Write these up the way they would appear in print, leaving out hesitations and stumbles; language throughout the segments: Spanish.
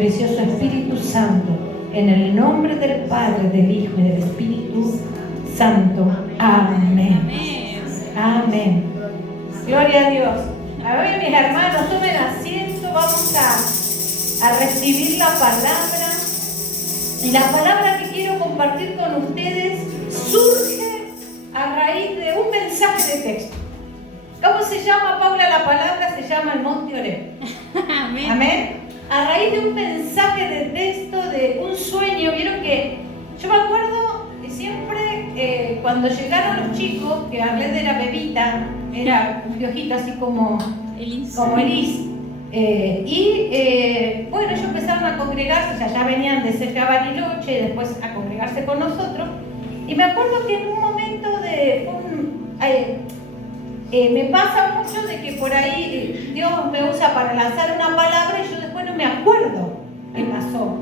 precioso Espíritu Santo, en el nombre del Padre, del Hijo y del Espíritu Santo. Amén. Amén. Gloria a Dios. A ver, mis hermanos, tomen asiento, vamos a recibir la palabra. Y la palabra que quiero compartir con ustedes surge a raíz de un mensaje de texto. ¿Cómo se llama, Paula, la palabra? Se llama el Monte Oreb. Amén. Amén. A raíz de un mensaje de texto, de un sueño. Vieron que yo me acuerdo que siempre cuando llegaron los chicos, que Arlette era bebita, era un piojito así como Elis. Bueno, ellos empezaron a congregarse, o sea, ya venían de cerca Bariloche y después a congregarse con nosotros. Y me acuerdo que en un momento me pasa mucho de que por ahí Dios me usa para lanzar una palabra y yo después no me acuerdo qué pasó.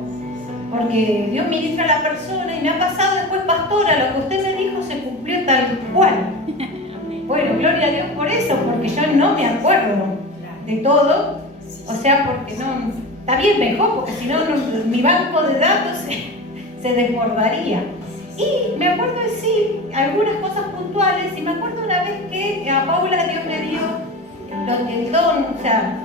Porque Dios ministra a la persona y me ha pasado después, pastora, lo que usted me dijo se cumplió tal cual. Bueno, gloria a Dios por eso, porque yo no me acuerdo de todo. O sea, porque no, está bien mejor, porque si no, mi banco de datos se desbordaría. Y me acuerdo de sí, algunas cosas puntuales, y me acuerdo una vez que a Paula Dios le dio el don, o sea,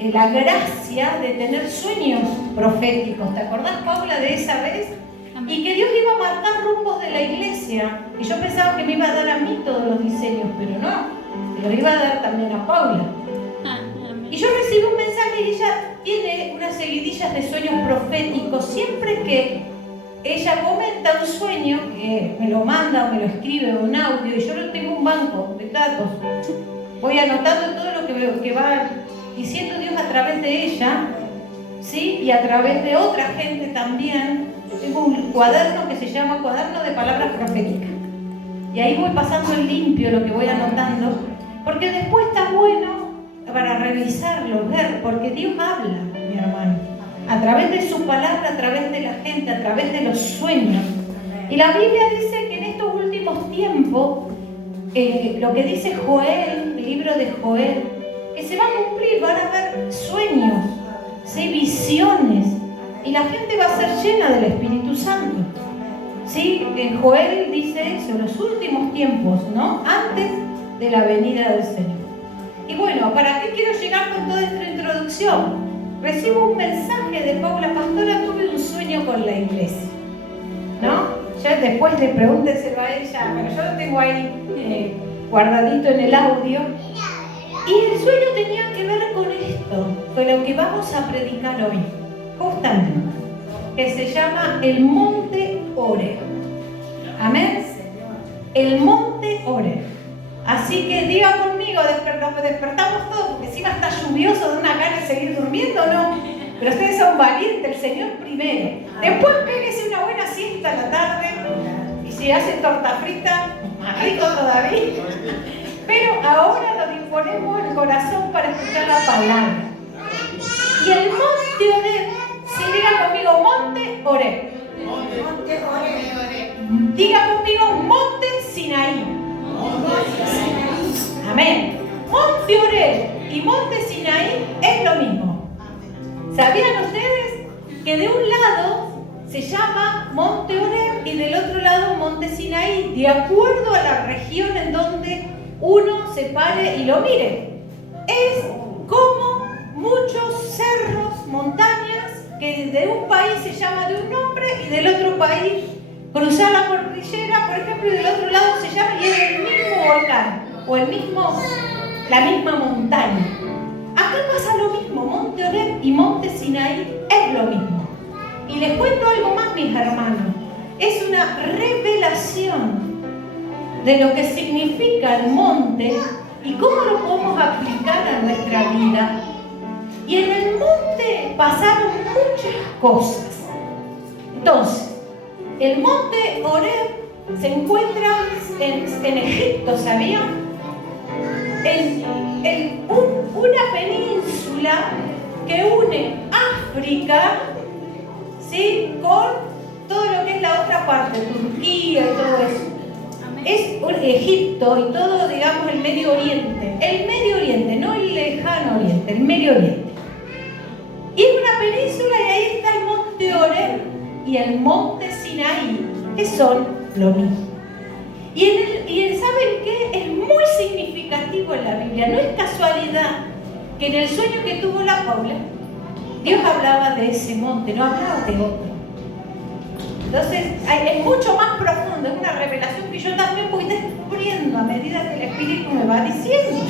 la gracia de tener sueños proféticos. ¿Te acordás, Paula, de esa vez? Y que Dios iba a marcar rumbos de la iglesia. Y yo pensaba que me iba a dar a mí todos los diseños, pero no, se lo iba a dar también a Paula. Y yo recibí un mensaje y ella tiene unas seguidillas de sueños proféticos. Siempre que ella comenta un sueño, que me lo manda o me lo escribe un audio, y yo lo tengo un banco de datos. Voy anotando todo lo que va diciendo Dios a través de ella, ¿sí? Y a través de otra gente también. Tengo un cuaderno que se llama Cuaderno de Palabras Proféticas. Y ahí voy pasando en limpio lo que voy anotando, porque después está bueno para revisarlo, ver, porque Dios habla, mi hermano, a través de su palabra, a través de la gente, a través de los sueños. Y la Biblia dice que en estos últimos tiempos, lo que dice Joel, el libro de Joel, que se va a cumplir, van a haber sueños, ¿sí? Visiones, y la gente va a ser llena del Espíritu Santo. ¿Sí? En Joel dice eso, los últimos tiempos, ¿no? Antes de la venida del Señor. Y bueno, ¿para qué quiero llegar con toda esta introducción? Recibo un mensaje de Paula, pastora, tuve un sueño con la iglesia, ¿no? Ya después le pregúntenselo a ella, pero yo lo tengo ahí guardadito en el audio. Y el sueño tenía que ver con esto, con lo que vamos a predicar hoy, justamente, que se llama el Monte Oreb. Amén. El Monte Oreb. Así que diga conmigo, nos despertamos todos, porque encima está lluvioso, de una gana de seguir durmiendo, ¿no? Pero ustedes son valientes, el Señor primero. Después pégese una buena siesta a la tarde, y si hacen torta frita, más rico todavía. Pero ahora nos disponemos el corazón para escuchar la palabra. Y el Monte Oreb, si diga conmigo, Monte Oreb. Monte Oreb. Diga conmigo, Monte Sinaí. Amén. Monte Oreb y Monte Sinaí es lo mismo. ¿Sabían ustedes que de un lado se llama Monte Oreb y del otro lado Monte Sinaí, de acuerdo a la región en donde uno se pare y lo mire? Es como muchos cerros, montañas, que de un país se llama de un nombre y del otro país cruzar la cordillera, por ejemplo, y del otro lado se llama y es el mismo volcán o la misma montaña. Acá pasa lo mismo, Monte Oreb y Monte Sinaí es lo mismo. Y les cuento algo más, mis hermanos. Es una revelación de lo que significa el monte y cómo lo podemos aplicar a nuestra vida. Y en el monte pasaron muchas cosas. Entonces, el Monte Oreb se encuentra en Egipto, ¿sabían? Una península que une África, ¿sí?, con todo lo que es la otra parte, Turquía y todo eso. Es Egipto y todo, digamos, el Medio Oriente. El Medio Oriente, no el lejano Oriente, el Medio Oriente. Y es una península y ahí y el monte Sinaí, que son lo mismo. Y ¿saben qué? Es muy significativo en la Biblia. No es casualidad que en el sueño que tuvo la Paula, Dios hablaba de ese monte, no hablaba de otro. Entonces, es mucho más profundo, es una revelación que yo también voy descubriendo a medida que el Espíritu me va diciendo.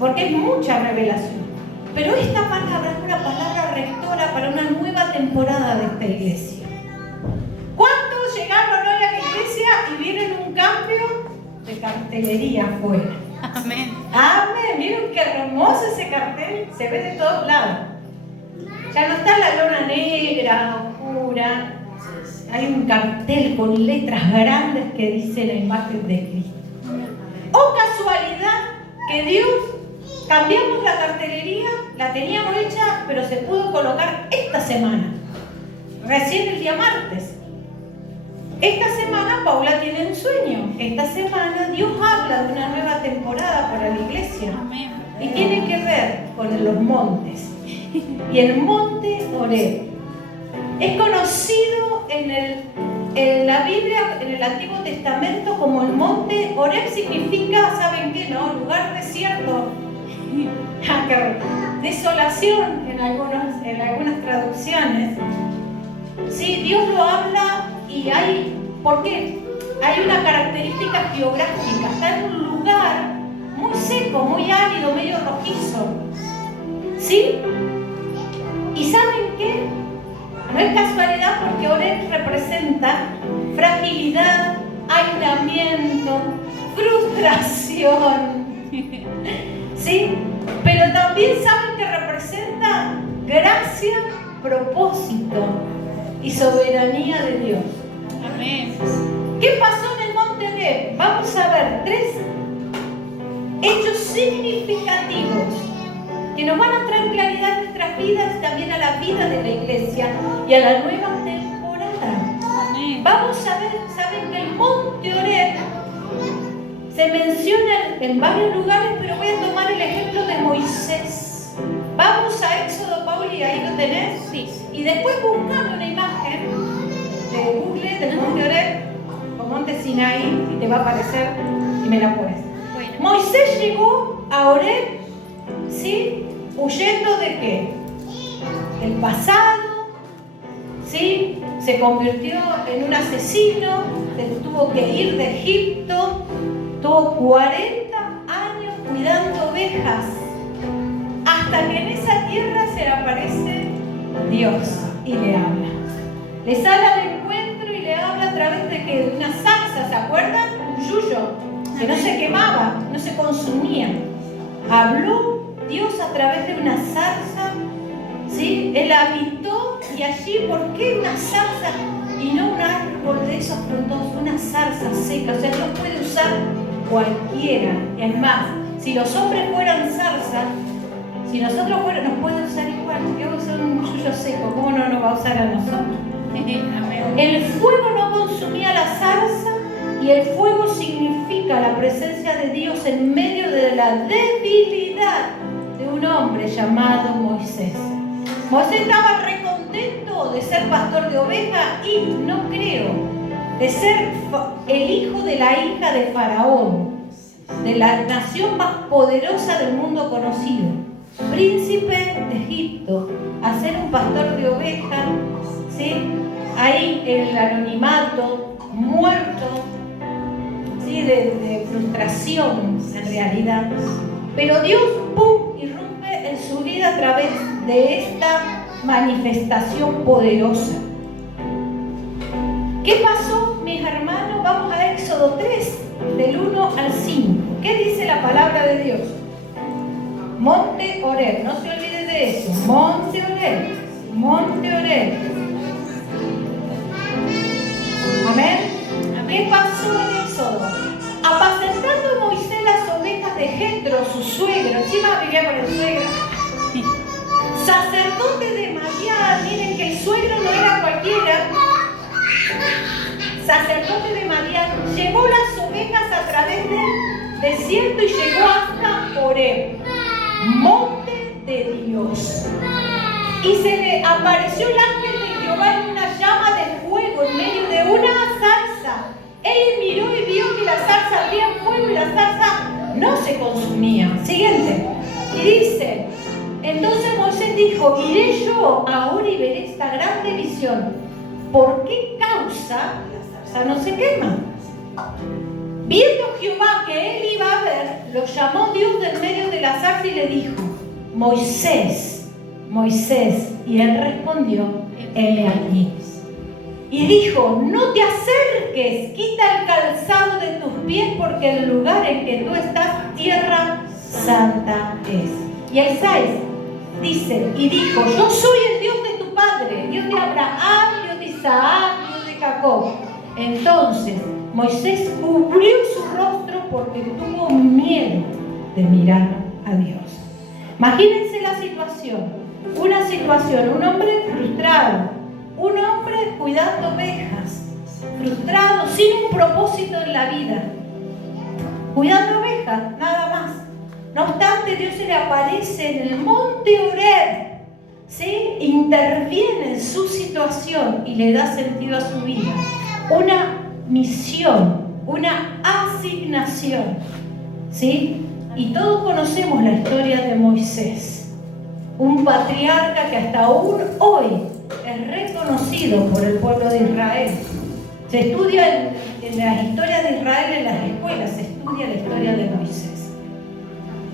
Porque es mucha revelación. Pero esta palabra es una palabra rectora para una nueva temporada de esta iglesia. ¿Cuántos llegaron hoy a la iglesia y vieron un cambio de cartelería afuera? Amén. Amén. Miren qué hermoso ese cartel. Se ve de todos lados. Ya no está la lona negra, oscura. Hay un cartel con letras grandes que dice la imagen de Cristo. ¿O casualidad que Dios cambiamos la cartelería? La teníamos hecha, pero se pudo colocar esta semana. Recién el día martes. Esta semana Paula tiene un sueño. Esta semana Dios habla de una nueva temporada para la iglesia. Amén. Y tiene que ver con los montes. Y el monte Horeb es conocido en la Biblia, en el Antiguo Testamento, como el monte Horeb. Significa, ¿saben qué? ¿No? Lugar desierto. Desolación en algunas traducciones. Sí, Dios lo habla y ¿por qué? Hay una característica geográfica. Está en un lugar muy seco, muy árido, medio rojizo. ¿Sí? ¿Y saben qué? No es casualidad, porque Horeb representa fragilidad, aislamiento, frustración. ¿Sí? Pero también saben que representa gracia, propósito y soberanía de Dios. Amén. ¿Qué pasó en el monte Horeb? Vamos a ver 3 hechos significativos que nos van a traer claridad a nuestras vidas y también a la vida de la iglesia y a la nueva temporada. Amén. Vamos a ver, saben que el monte Horeb se menciona en varios lugares, pero voy a tomar el ejemplo de Moisés. Vamos a Éxodo, Pauli, ahí lo tenés. Sí. Y después buscame una imagen de Google del monte Horeb o monte Sinaí y te va a aparecer y me la pones. Bueno. Moisés llegó a Horeb, ¿sí? ¿Huyendo de qué? Del pasado, ¿sí? Se convirtió en un asesino, tuvo que ir de Egipto, tuvo 40 años cuidando ovejas, hasta que en esa tierra se le aparece Dios y le habla. Le sale al encuentro y le habla a través de que de una zarza, ¿se acuerdan? Un yuyo, que no se quemaba, no se consumía. Habló Dios a través de una zarza, ¿sí? Él habitó y allí, ¿por qué una zarza y no un árbol de esos frondosos? Una zarza seca, o sea, no puede usar cualquiera. Es más, si los hombres fueran zarza, si nosotros fuéramos, nos puede usar igual. Yo voy a usar un yuyo seco, ¿cómo no nos va a usar a nosotros? Amén. El fuego no consumía la zarza y el fuego significa la presencia de Dios en medio de la debilidad de un hombre llamado Moisés. Moisés estaba recontento de ser pastor de ovejas y, no creo, de ser el hijo de la hija de Faraón, de la nación más poderosa del mundo conocido, príncipe de Egipto, a ser un pastor de ovejas, ¿sí? Ahí en el anonimato, muerto, ¿sí? de frustración en realidad. Pero Dios, ¡pum!, irrumpe en su vida a través de esta manifestación poderosa. ¿Qué pasó, mis hermanos? Vamos a Éxodo 3, del 1 al 5. ¿Qué dice la palabra de Dios? Monte Horeb, no se olvide de eso. Monte Horeb, Monte Horeb. Amén. ¿Qué pasó en Éxodo? Apacentando Moisés las ovejas de Jetro, su suegro, encima vivía con el suegro, sacerdote de Madián. Miren que el suegro no era cualquiera. Sacerdote de Madián, llevó las ovejas a través del desierto y llegó hasta Horeb, monte de Dios. Y se le apareció el ángel de Jehová en una llama de Moisés dijo, iré yo ahora y veré esta grande visión. ¿Por qué causa la zarza no se quema? Viendo Jehová que él iba a ver, lo llamó Dios del medio de la zarza y le dijo, Moisés, Moisés. Y él respondió, heme aquí. Y dijo, no te acerques, quita el calzado de tus pies, porque el lugar en que tú estás, tierra santa es. Y el 6 dice, y dijo, yo soy el Dios de tu padre, Dios de Abraham, Dios de Isaac, Dios de Jacob. Entonces Moisés cubrió su rostro porque tuvo miedo de mirar a Dios. Imagínense la situación, una situación, un hombre frustrado, un hombre cuidando ovejas, frustrado, sin un propósito en la vida, cuidando ovejas, nada más. No obstante, Dios se le aparece en el monte Horeb, ¿sí? Interviene en su situación y le da sentido a su vida. Una misión, una asignación, ¿sí? Y todos conocemos la historia de Moisés, un patriarca que hasta aún hoy es reconocido por el pueblo de Israel. Se estudia en la historia de Israel en las escuelas, se estudia la historia de Moisés.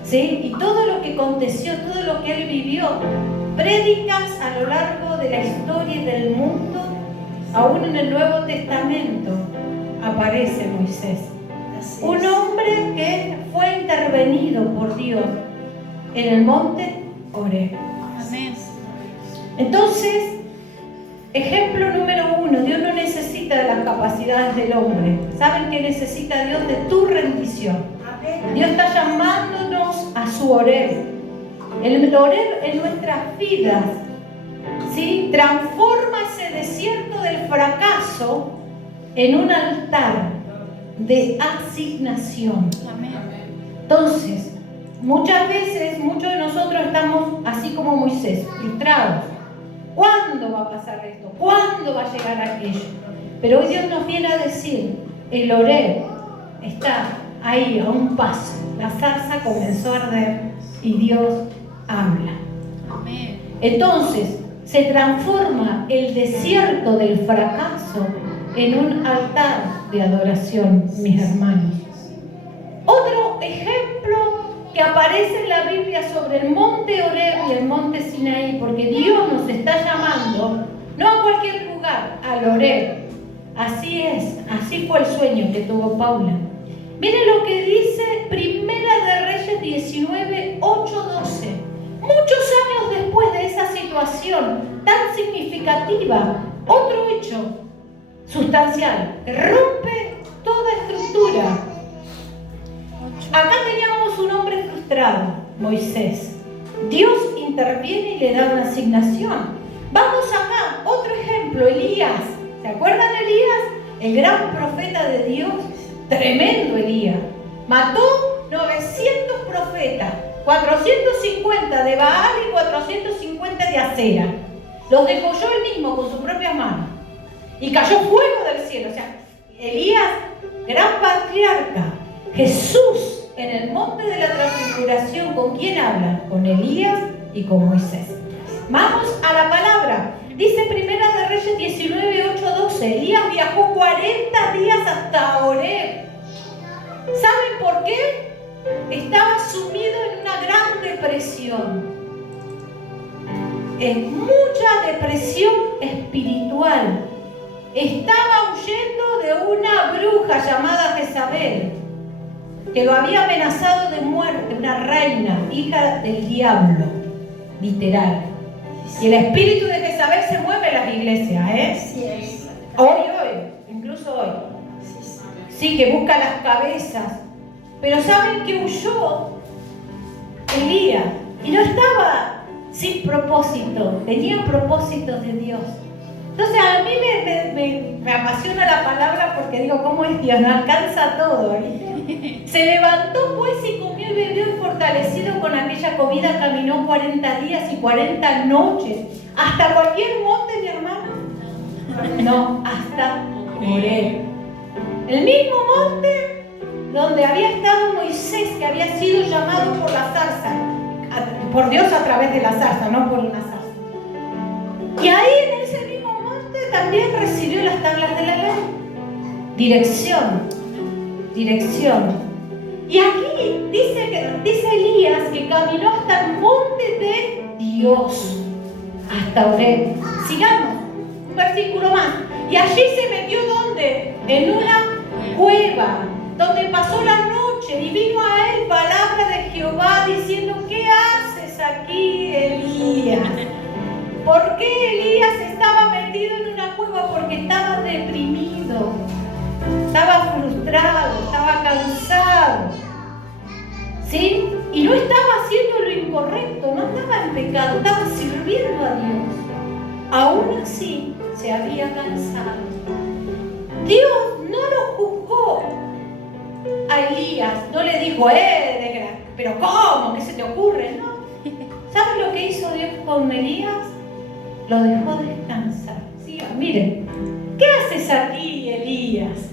¿Sí? Y todo lo que aconteció, todo lo que él vivió, prédicas a lo largo de la historia y del mundo, aún en el Nuevo Testamento aparece Moisés. Un hombre que fue intervenido por Dios en el monte Horeb. Amén. Entonces, ejemplo número 1, Dios no necesita de las capacidades del hombre. ¿Saben qué necesita Dios? De tu rendición. Dios está llamándonos a su Horeb. El Horeb en nuestras vidas, ¿sí? Transforma ese desierto del fracaso en un altar de asignación. Amén. Entonces, muchas veces, muchos de nosotros estamos así como Moisés, frustrados. ¿Cuándo va a pasar esto? ¿Cuándo va a llegar aquello? Pero hoy Dios nos viene a decir, el Horeb está ahí a un paso. La zarza comenzó a arder y Dios habla. Amén. Entonces, se transforma el desierto del fracaso en un altar de adoración, mis hermanos. Otro ejemplo que aparece en la Biblia sobre el monte Horeb y el monte Sinaí, porque Dios nos está llamando, no a cualquier lugar, al Horeb. Así es, así fue el sueño que tuvo Paula. Miren lo que dice Primera de Reyes 19, 8, 12. Muchos años después de esa situación tan significativa, otro hecho sustancial que rompe toda estructura. Acá teníamos un hombre frustrado, Moisés. Dios interviene y le da una asignación. Vamos acá, otro ejemplo, Elías. ¿Se acuerdan de Elías? El gran profeta de Dios, tremendo Elías. Mató 900 profetas, 450 de Baal y 450 de Acera. Los degolló él mismo con sus propias manos. Y cayó fuego del cielo. O sea, Elías, gran patriarca. Jesús, en el monte de la transfiguración, ¿con quién habla? Con Elías y con Moisés. Vamos a la palabra. Dice Primera de Reyes 19, 8, 12. Elías viajó 40 días hasta Horeb. ¿Saben por qué? Estaba sumido en una gran depresión. En mucha depresión espiritual. Estaba huyendo de una bruja llamada Jezabel, que lo había amenazado de muerte, una reina, hija del diablo, literal. Y el espíritu de Jezabel se mueve en las iglesias, ¿eh? Hoy, incluso hoy. Sí, que busca las cabezas. Pero ¿saben que huyó Elías? Y no estaba sin propósito, tenía propósitos de Dios. Entonces a mí me apasiona la palabra porque digo, ¿cómo es Dios? No alcanza todo, ¿viste? Se levantó pues y comió y bebió y fortalecido con aquella comida caminó 40 días y 40 noches. ¿Hasta cualquier monte, mi hermano? No, hasta Horeb. El mismo monte donde había estado Moisés, que había sido llamado por la zarza. por Dios a través de la zarza, no por una zarza. Y ahí en ese mismo monte también recibió las tablas de la ley. Dirección. Y aquí dice Elías que caminó hasta el monte de Dios, hasta Oreb. Sigamos, un versículo más. Y allí se metió, ¿dónde? En una cueva, donde pasó la noche, y vino a él palabra de Jehová diciendo: ¿qué haces aquí, Elías? ¿Por qué Elías estaba metido en una cueva? Porque estaba deprimido, estaba frustrado, estaba cansado, ¿sí? Y no estaba haciendo lo incorrecto, no estaba en pecado, estaba sirviendo a Dios. Aún así, se había cansado. Dios no lo juzgó a Elías, no le dijo, pero ¿cómo? ¿Qué se te ocurre? No. ¿Sabes lo que hizo Dios con Elías? Lo dejó descansar. Sigan, miren. ¿Qué haces aquí, Elías?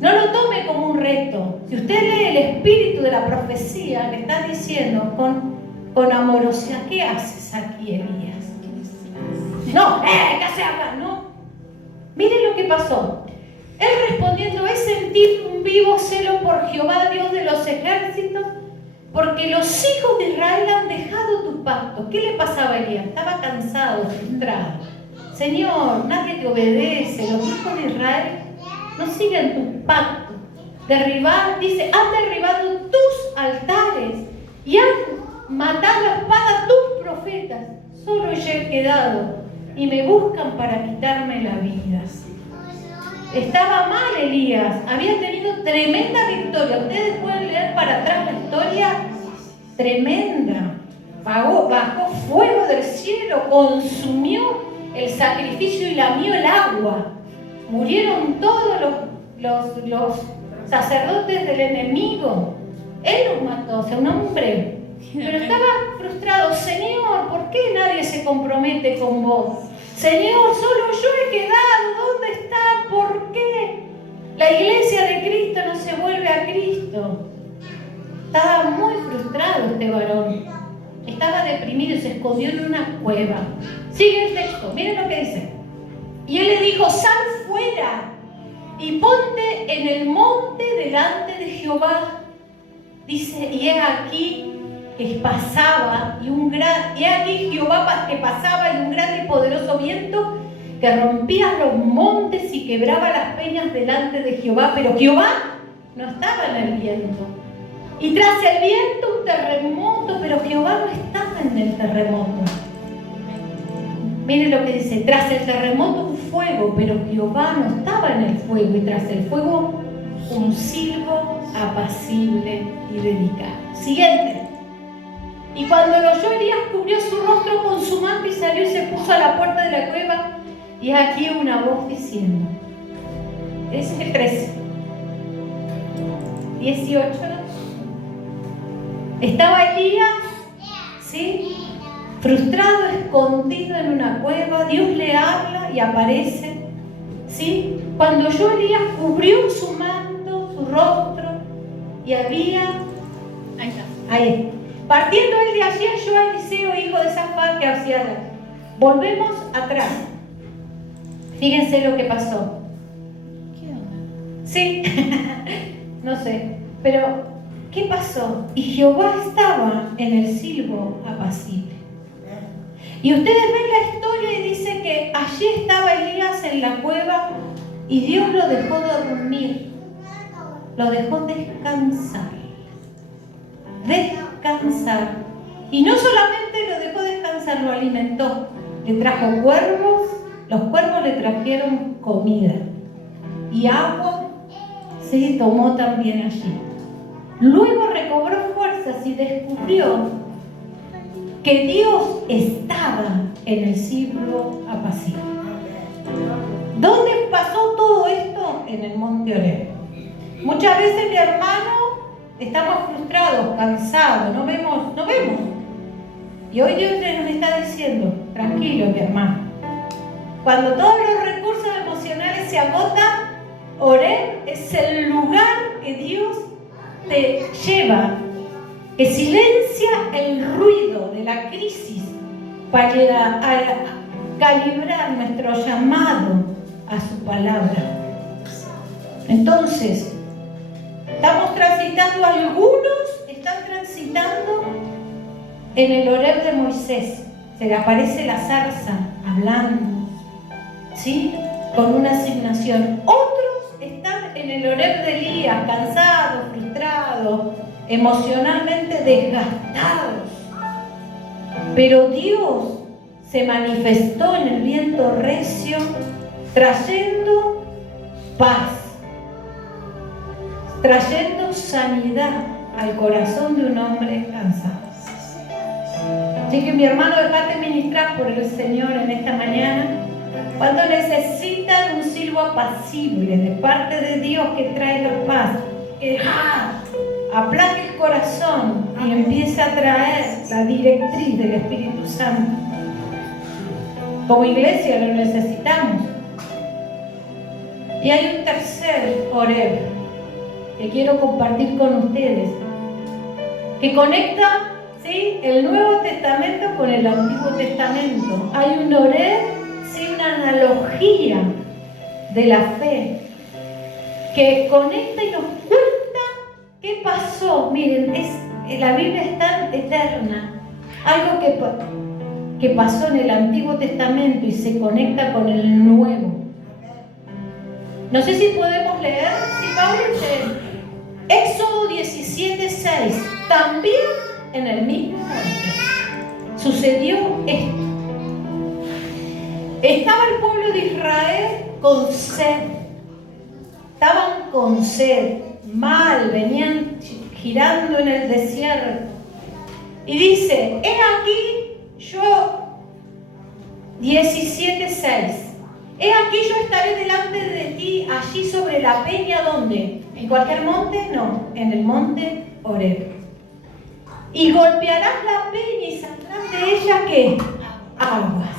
No lo tome como un reto. Si usted lee el espíritu de la profecía, le está diciendo con amorosidad: ¿qué haces aquí, Elías? No, ¿qué haces acá? No. Miren lo que pasó. Él respondiendo: he sentido un vivo celo por Jehová, Dios de los ejércitos, porque los hijos de Israel han dejado tu pacto. ¿Qué le pasaba a Elías? Estaba cansado, frustrado. Señor, nadie te obedece. Los hijos de Israel no siguen tu pacto. Dice, han derribado tus altares y han matado a espada a tus profetas. Solo yo he quedado y me buscan para quitarme la vida. Estaba mal Elías, había tenido tremenda victoria. Ustedes pueden leer para atrás la historia, tremenda. Bajó fuego del cielo, consumió el sacrificio y lamió el agua. Murieron todos los sacerdotes del enemigo. Él los mató, o sea, un hombre. Pero estaba frustrado. Señor, ¿por qué nadie se compromete con vos? Señor, solo yo he quedado. ¿Dónde está? ¿Por qué la iglesia de Cristo no se vuelve a Cristo? Estaba muy frustrado este varón. Estaba deprimido y se escondió en una cueva. Sigue el texto, miren lo que dice. Y él le dijo: sal fuera y ponte en el monte delante de Jehová. Dice, y he aquí que pasaba, Jehová que pasaba, y un gran y poderoso viento que rompía los montes y quebraba las peñas delante de Jehová. Pero Jehová no estaba en el viento. Y tras el viento un terremoto, pero Jehová no estaba en el terremoto. Miren lo que dice: tras el terremoto un fuego, pero Jehová no estaba en el fuego, y tras el fuego un silbo apacible y delicado. Siguiente. Y cuando lo oyó, Elías cubrió su rostro con su manto y salió y se puso a la puerta de la cueva. Y aquí una voz diciendo, es el 13, 18, ¿no? Estaba Elías, ¿sí?, frustrado, escondido en una cueva. Dios le habla y aparece, ¿sí? Cuando oyó, Elías cubrió su manto, su rostro, y había, ahí, partiendo él de allí, halló a Eliseo, hijo de Safán, que hacía. Volvemos atrás. Fíjense lo que pasó. ¿Qué onda? Sí, no sé, pero ¿qué pasó? Y Jehová estaba en el silbo apacible. Y ustedes ven la historia y dice que allí estaba Elías en la cueva y Dios lo dejó dormir, lo dejó descansar. Descansar. Y no solamente lo dejó descansar, lo alimentó. Le trajo cuervos, los cuervos le trajeron comida. Y agua, sí, tomó también allí. Luego recobró fuerzas y descubrió que Dios estaba en el silbo apacible. ¿Dónde pasó todo esto? En el monte Oreb. Muchas veces, mi hermano, estamos frustrados, cansados, no vemos. Y hoy Dios nos está diciendo, tranquilo, mi hermano. Cuando todos los recursos emocionales se agotan, Oreb es el lugar que Dios te lleva que silencia el ruido de la crisis para calibrar nuestro llamado a su palabra. Entonces, estamos transitando, algunos están transitando en el Horeb de Moisés. Se le aparece la zarza hablando, ¿sí? Con una asignación. Otros están en el Horeb de Elías, cansados, frustrados, emocionalmente desgastados. Pero Dios se manifestó en el viento recio, trayendo paz, trayendo sanidad al corazón de un hombre cansado. Así que mi hermano, dejate ministrar por el Señor en esta mañana. Cuando necesitan un silbo apacible de parte de Dios que traiga paz, que aplaque el corazón y empiece a traer la directriz del Espíritu Santo. Como iglesia lo necesitamos. Y hay un tercer Horeb que quiero compartir con ustedes, que conecta, ¿sí?, el Nuevo Testamento con el Antiguo Testamento. Hay un Horeb, ¿sí?, una analogía de la fe que conecta y nos cuenta qué pasó. Miren, la Biblia es tan eterna. Algo que pasó en el Antiguo Testamento y se conecta con el Nuevo. No sé si podemos leer, si Pablo dice, Éxodo 17:6, también en el mismo monte sucedió esto. Estaba el pueblo de Israel con sed, estaban con sed, mal, venían girando en el desierto. Y dice, he aquí yo, 17:6, he aquí yo estaré delante de ti, allí sobre la peña, ¿dónde? ¿En cualquier monte? No, en el monte Horeb. Y golpearás la peña y saldrán de ella, ¿qué? Aguas.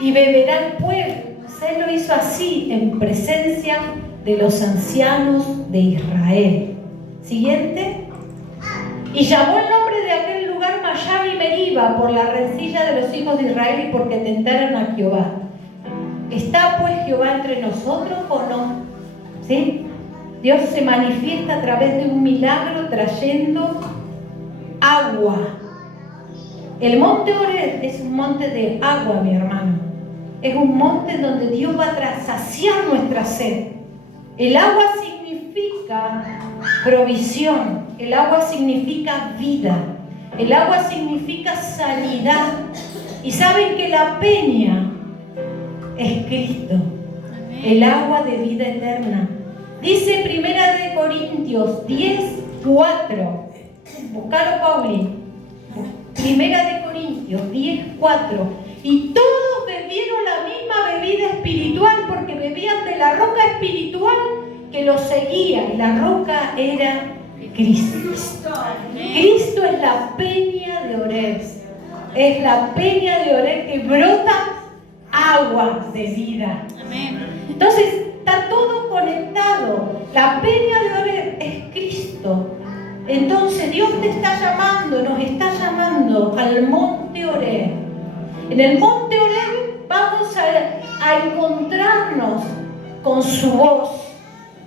Y beberá el pueblo. Moisés lo hizo así, en presencia de los ancianos de Israel. Siguiente. Y llamó el nombre de aquel lugar Mayab y Meriba, por la rencilla de los hijos de Israel y porque tentaron a Jehová. ¿Está pues Jehová entre nosotros o no? ¿Sí? Dios se manifiesta a través de un milagro trayendo agua. El monte Horeb es un monte de agua, mi hermano. Es un monte donde Dios va a saciar nuestra sed. El agua significa provisión. El agua significa vida. El agua significa sanidad. Y saben que la peña es Cristo, el agua de vida eterna. Dice Primera de Corintios 10:4. Buscalo, Pauli. Primera de Corintios 10:4. Y todos bebieron la misma bebida espiritual, porque bebían de la roca espiritual que los seguía. Y la roca era Cristo. Cristo es la peña de Horeb. Es la peña de Horeb que brota agua de vida. Entonces está todo conectado. La peña de Horeb es Cristo. Entonces Dios te está llamando, nos está llamando al monte Horeb. En el monte Horeb vamos a encontrarnos con su voz,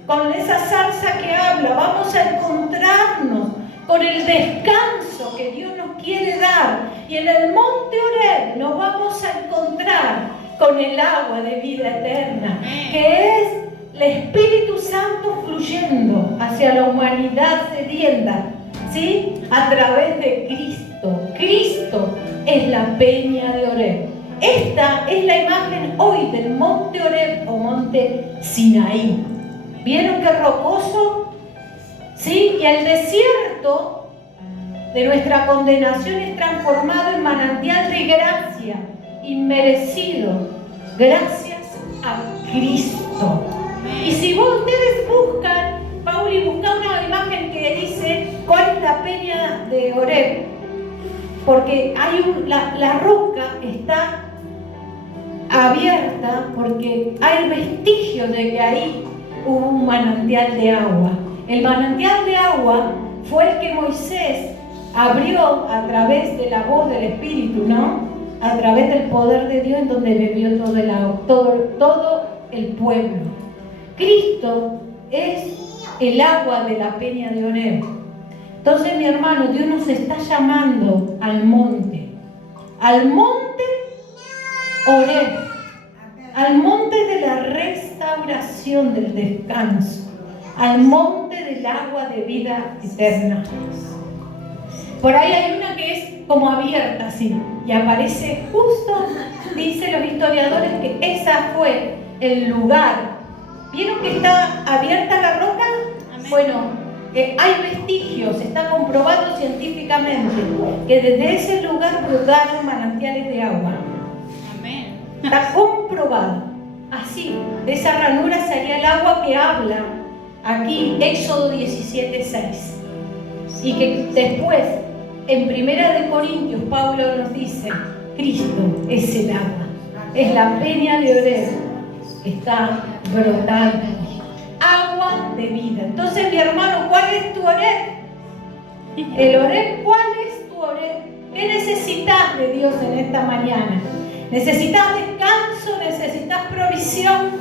con esa zarza que habla. Vamos a encontrarnos con el descanso que Dios nos quiere dar. Y en el monte Horeb nos vamos a encontrar con el agua de vida eterna, que es el Espíritu Santo fluyendo hacia la humanidad sedienta, ¿sí?, a través de Cristo. Cristo es la peña de Horeb. Esta es la imagen hoy del monte Horeb o monte Sinaí. ¿Vieron qué rocoso? ¿Sí? Y el desierto de nuestra condenación es transformado en manantial de gracia, inmerecido, gracias a Cristo. Y si ustedes buscan, Pauli, busca una imagen que dice cuál es la peña de Horeb, porque hay la roca está abierta porque hay vestigios de que ahí hubo un manantial de agua. El manantial de agua fue el que Moisés abrió a través de la voz del Espíritu, ¿no? A través del poder de Dios, en donde bebió todo el agua, todo el pueblo. Cristo es el agua de la peña de Oreb. Entonces, mi hermano, Dios nos está llamando al monte Oreb, al monte de la restauración, del descanso, al monte del agua de vida eterna. Por ahí hay una que es como abierta así, y aparece justo, dicen los historiadores, que esa fue el lugar. ¿Vieron que está abierta la roca? Amén. Bueno, hay vestigios, está comprobado científicamente que desde ese lugar brotaron manantiales de agua. Amén. Está comprobado. Así, de esa ranura salía el agua que habla aquí, Éxodo 17:6. Y que después, en 1 Corintios, Pablo nos dice, Cristo es el agua, es la peña de Oreb, está brotando agua de vida. Entonces, mi hermano, ¿cuál es tu Oreb? El Oreb, ¿cuál es tu Oreb? ¿Qué necesitas de Dios en esta mañana? ¿Necesitas descanso? ¿Necesitas provisión?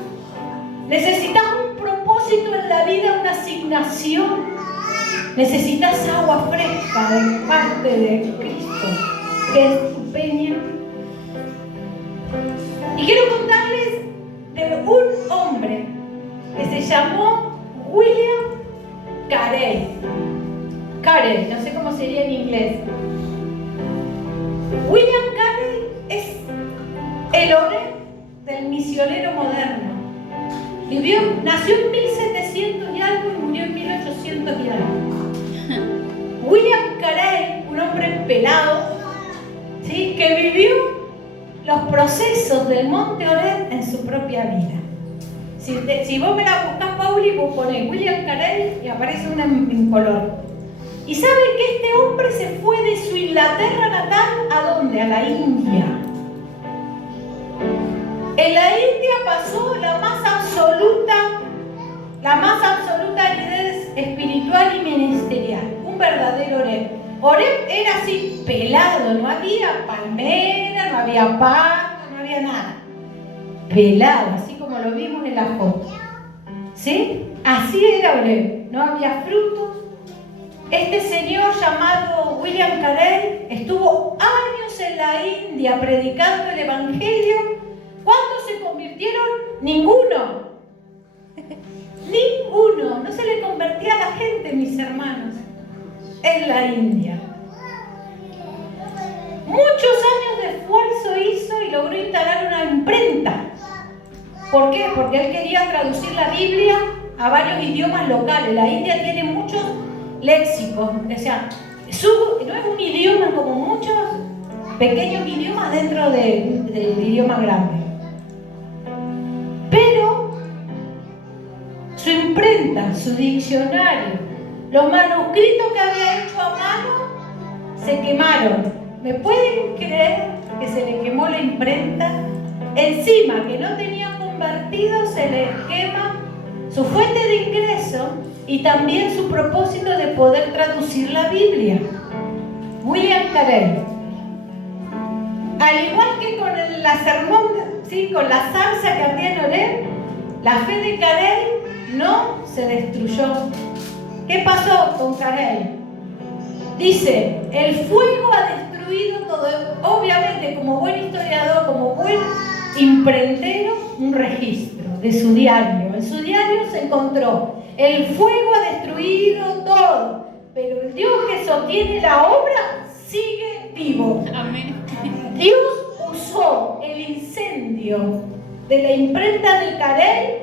¿Necesitas un propósito en la vida, una asignación? ¿Necesitas agua fresca de parte de Cristo, que es tu peña? Y quiero contarles de un hombre que se llamó William Carey. Carey, no sé cómo sería en inglés. William Carey es el Oreb del misionero moderno. Nació en 1700 y algo y murió en 1800 y algo. William Carey, un hombre pelado, ¿sí?, que vivió los procesos del monte Oreb en su propia vida. Si vos me la buscás, Pauli, vos ponés William Carey y aparece una en color. Y saben que este hombre se fue de su Inglaterra natal, ¿a dónde? A la India. En la India pasó la más absoluta aridez espiritual y ministerial. Un verdadero Oreb. Oreb era así, pelado, no había palmera, no había pasto, no había nada. Pelado, así como lo vimos en la foto. ¿Sí? Así era Oreb, no había frutos. Este señor llamado William Carey estuvo años en la India predicando el Evangelio. ¿Cuántos se convirtieron? Ninguno. Ninguno. No se le convertía a la gente, mis hermanos, en la India. Muchos años de esfuerzo hizo y logró instalar una imprenta. ¿Por qué? Porque él quería traducir la Biblia a varios idiomas locales. La India tiene muchos léxicos. O sea, no es un idioma como muchos pequeños idiomas dentro del idioma grande. Pero su imprenta, su diccionario, los manuscritos que había hecho a mano se quemaron. ¿Me pueden creer que se le quemó la imprenta? Encima, que no tenía convertido, se le quema su fuente de ingreso y también su propósito de poder traducir la Biblia. William Carey. Al igual que con la sermón, ¿sí?, con la zarza que ardía en Oreb, la fe de Carey no se destruyó. ¿Qué pasó con Carey? Dice, el fuego ha destruido todo. Obviamente, como buen historiador, como buen imprentero, un registro de su diario. En su diario se encontró, el fuego ha destruido todo, pero el Dios que sostiene la obra sigue vivo. Amén. Dios usó el incendio de la imprenta de Carey,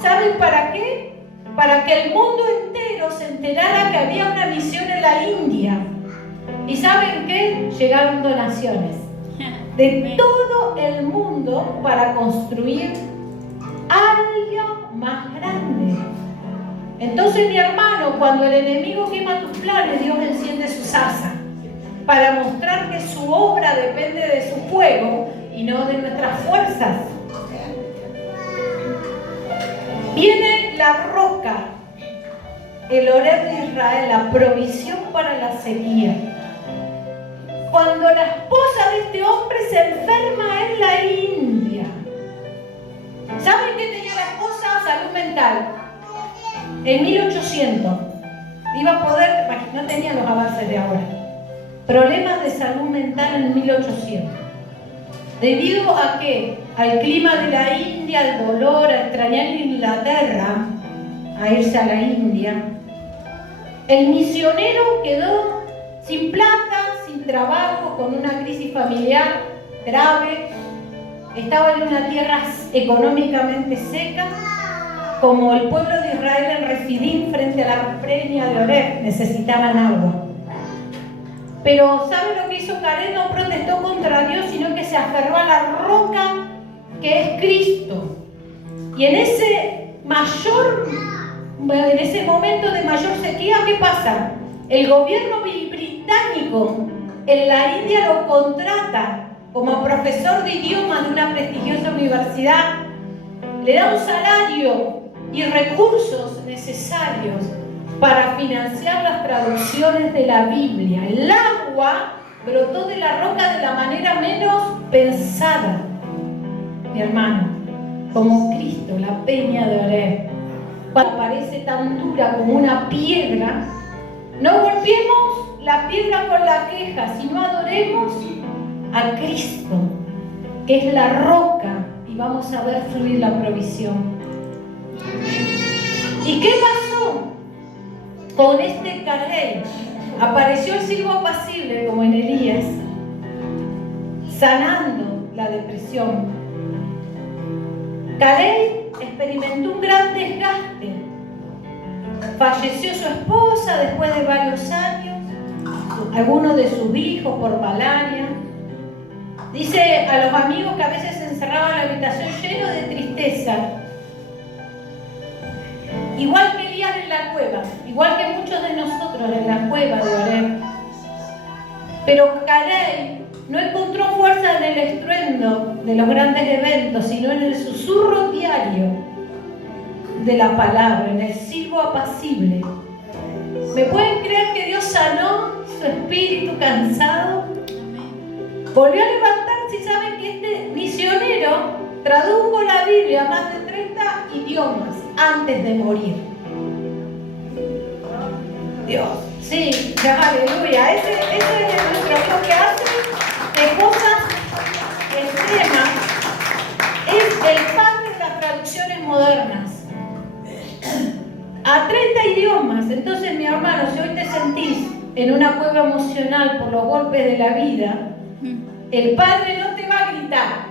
¿saben para qué? Para que el mundo entero se enterara que había una misión en la India. ¿Y saben qué? Llegaron donaciones de todo el mundo para construir algo más grande. Entonces, mi hermano, cuando el enemigo quema tus planes, Dios enciende su zarza para mostrar que su obra depende de su fuego y no de nuestras fuerzas. Viene la roca, el Oreb de Israel, la provisión para la sequía. cuando la esposa de este hombre se enferma en la India. ¿Saben qué tenía la esposa? Salud mental. En 1800. Iba a poder, no tenía los avances de ahora. Problemas de salud mental en 1800. ¿Debido a qué? Al clima de la India, al dolor, a extrañar Inglaterra, a irse a la India. El misionero quedó sin plata, sin trabajo, con una crisis familiar grave. Estaba en una tierra económicamente seca, como el pueblo de Israel en Refidim frente a la peña de Oreb. Necesitaban agua. Pero ¿sabe lo que hizo Caleb? No protestó contra Dios, sino que se aferró a la roca que es Cristo. Y en ese momento de mayor sequía, ¿qué pasa? El gobierno británico en la India lo contrata como profesor de idiomas de una prestigiosa universidad. Le da un salario y recursos necesarios para financiar las traducciones de la Biblia. El agua brotó de la roca de la manera menos pensada, mi hermano, como Cristo, la peña de Oreb. Cuando parece tan dura como una piedra, no golpeemos la piedra con la queja, sino adoremos a Cristo, que es la roca, y vamos a ver fluir la provisión. ¿Y qué pasó con este Caleb? Apareció el siervo apacible, como en Elías, sanando la depresión. Caleb experimentó un gran desgaste. Falleció su esposa después de varios años, algunos de sus hijos por malaria. Dice a los amigos que a veces se encerraba en la habitación lleno de tristeza. Igual que Elías en la cueva, igual que muchos de nosotros en la cueva de Oreb. Pero Caleb no encontró fuerza en el estruendo de los grandes eventos, sino en el susurro diario de la palabra, en el silbo apacible. ¿Me pueden creer que Dios sanó su espíritu cansado? Volvió a levantarse, y saben que este misionero tradujo la Biblia a más de 30 idiomas antes de morir. Dios, sí, aleluya. Ese es nuestro Dios que hace de cosas extremas. Es el padre de las traducciones modernas. A 30 idiomas. Entonces, mi hermano, si hoy te sentís en una cueva emocional por los golpes de la vida, el Padre no te va a gritar,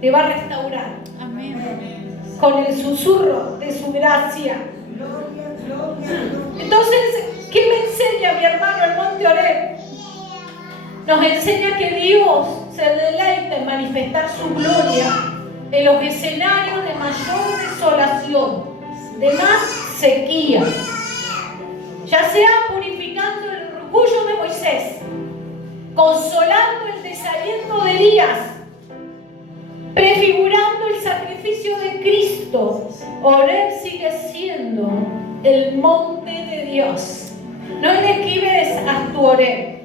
te va a restaurar. Amén. Con el susurro de su gracia. Entonces, ¿qué me enseña mi hermano el Monte Oreb? Nos enseña que Dios se deleita en manifestar su gloria en los escenarios de mayor desolación, de más sequía, ya sea purificando el orgullo de Moisés, consolando el desaliento de Elías, prefigurando el sacrificio de Cristo. Oreb sigue siendo el monte de Dios. No le esquives a tu Oreb.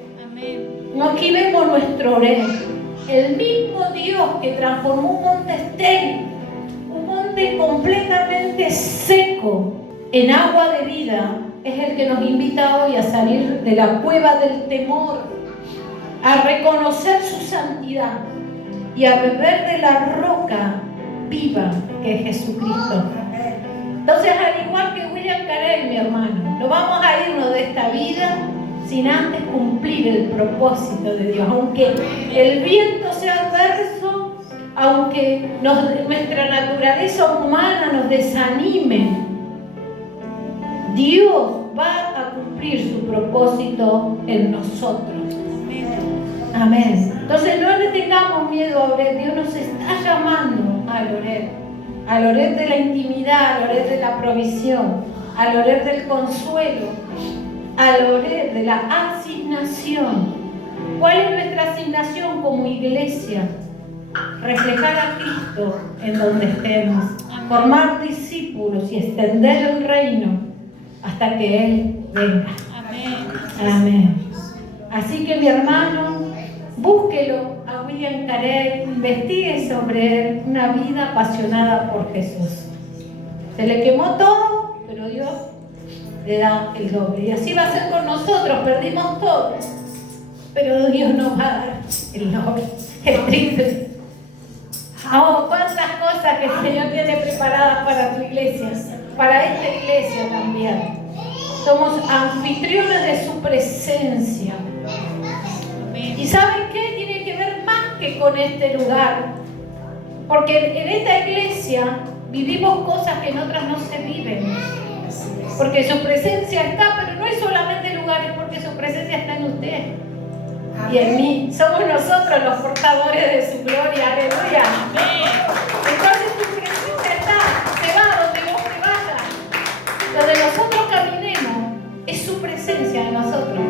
No esquivemos nuestro Oreb. El mismo Dios que transformó un monte estéril, un monte completamente seco, en agua de vida, es el que nos invita hoy a salir de la cueva del temor, a reconocer su santidad y a beber de la roca viva que es Jesucristo. Entonces, al igual que William Carey, mi hermano, no vamos a irnos de esta vida sin antes cumplir el propósito de Dios. Aunque el viento sea adverso, aunque nuestra naturaleza humana nos desanime, Dios va a cumplir su propósito en nosotros. Amén. Entonces no le tengamos miedo a Oreb. Dios nos está llamando al Oreb de la intimidad, al Oreb de la provisión, al Oreb del consuelo, al Oreb de la asignación. ¿Cuál es nuestra asignación como iglesia? Reflejar a Cristo en donde estemos, formar discípulos y extender el reino hasta que Él venga. Amén. Amén. Así que mi hermano, búsquelo a William Carey, investigue sobre él, una vida apasionada por Jesús. Se le quemó todo, pero Dios le da el doble. Y así va a ser con nosotros, perdimos todo, pero Dios nos va a dar el doble, el triple. Oh, cuántas cosas que el Señor tiene preparadas para tu iglesia, para esta iglesia también. Somos anfitriones de su presencia. ¿Y saben qué? Tiene que ver más que con este lugar. Porque en esta iglesia vivimos cosas que en otras no se viven. Porque su presencia está, pero no es solamente lugares, porque su presencia está en usted y en mí. Somos nosotros los portadores de su gloria. Aleluya. Entonces tu presencia está, se va donde vos te vayas. Donde nosotros caminemos, es su presencia en nosotros.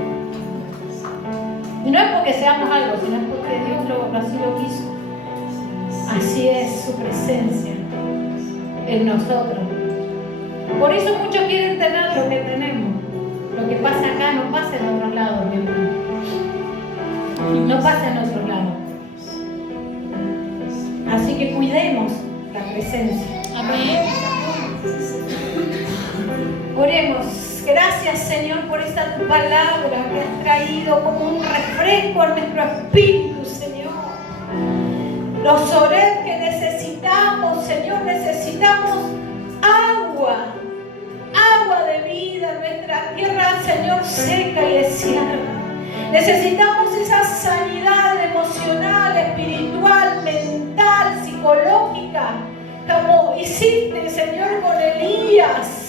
Y no es porque seamos algo, sino es porque Dios así lo quiso. Así es su presencia en nosotros. Por eso muchos quieren tener lo que tenemos. Lo que pasa acá no pasa en otros lados, mi hermano. No pasa en otros lados. Así que cuidemos la presencia. Amén. Oremos. Gracias, Señor, por esta tu palabra que has traído como un refresco a nuestro espíritu, Señor. Los Zoret que necesitamos, Señor, necesitamos agua de vida. Nuestra tierra, Señor, seca y desierta. Necesitamos esa sanidad emocional, espiritual, mental, psicológica, como hiciste, Señor, con Elías.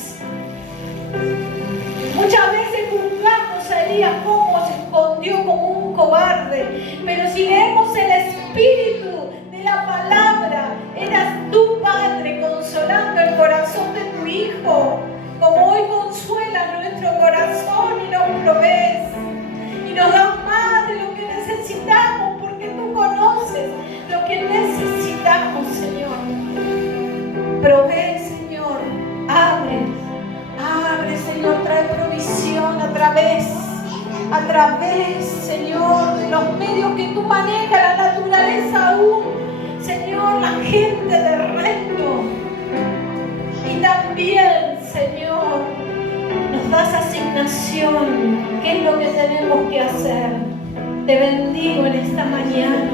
Muchas veces juzgamos a Elías cómo se escondió como un cobarde, pero si leemos el espíritu de la palabra, eras tu Padre consolando el corazón de tu Hijo, como hoy consuela nuestro corazón y nos provees y nos das más de lo que necesitamos, porque tú conoces lo que necesitamos, Señor. Provee, Señor, abre, Señor, trae provisión a través, Señor, de los medios que tú manejas, la naturaleza aún, Señor, la gente de reino. Y también, Señor, nos das asignación. ¿Qué es lo que tenemos que hacer? Te bendigo en esta mañana.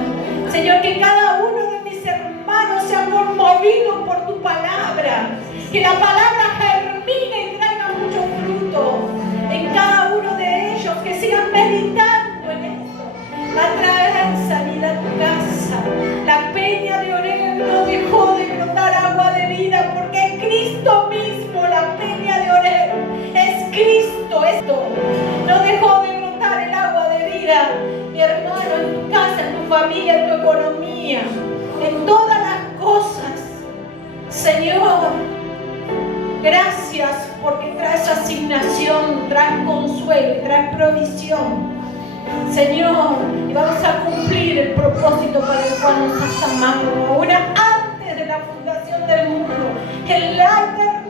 Señor, que cada uno de mis hermanos sea conmovido por tu palabra. Que la palabra germine y traiga mucho fruto en cada uno de ellos. Que sigan meditando en esto. Va a traer sanidad a tu casa. La peña de Oreb no dejó de brotar agua de vida, porque es Cristo mismo. La peña de Oreb es Cristo. Esto no dejó de brotar el agua de vida, mi hermano, en tu casa, en tu familia, en tu economía, en todas las cosas. Señor, gracias porque traes asignación, traes consuelo, traes provisión. Señor, y vamos a cumplir el propósito para el cual nos has amado, aún antes de la fundación del mundo, en la eternidad.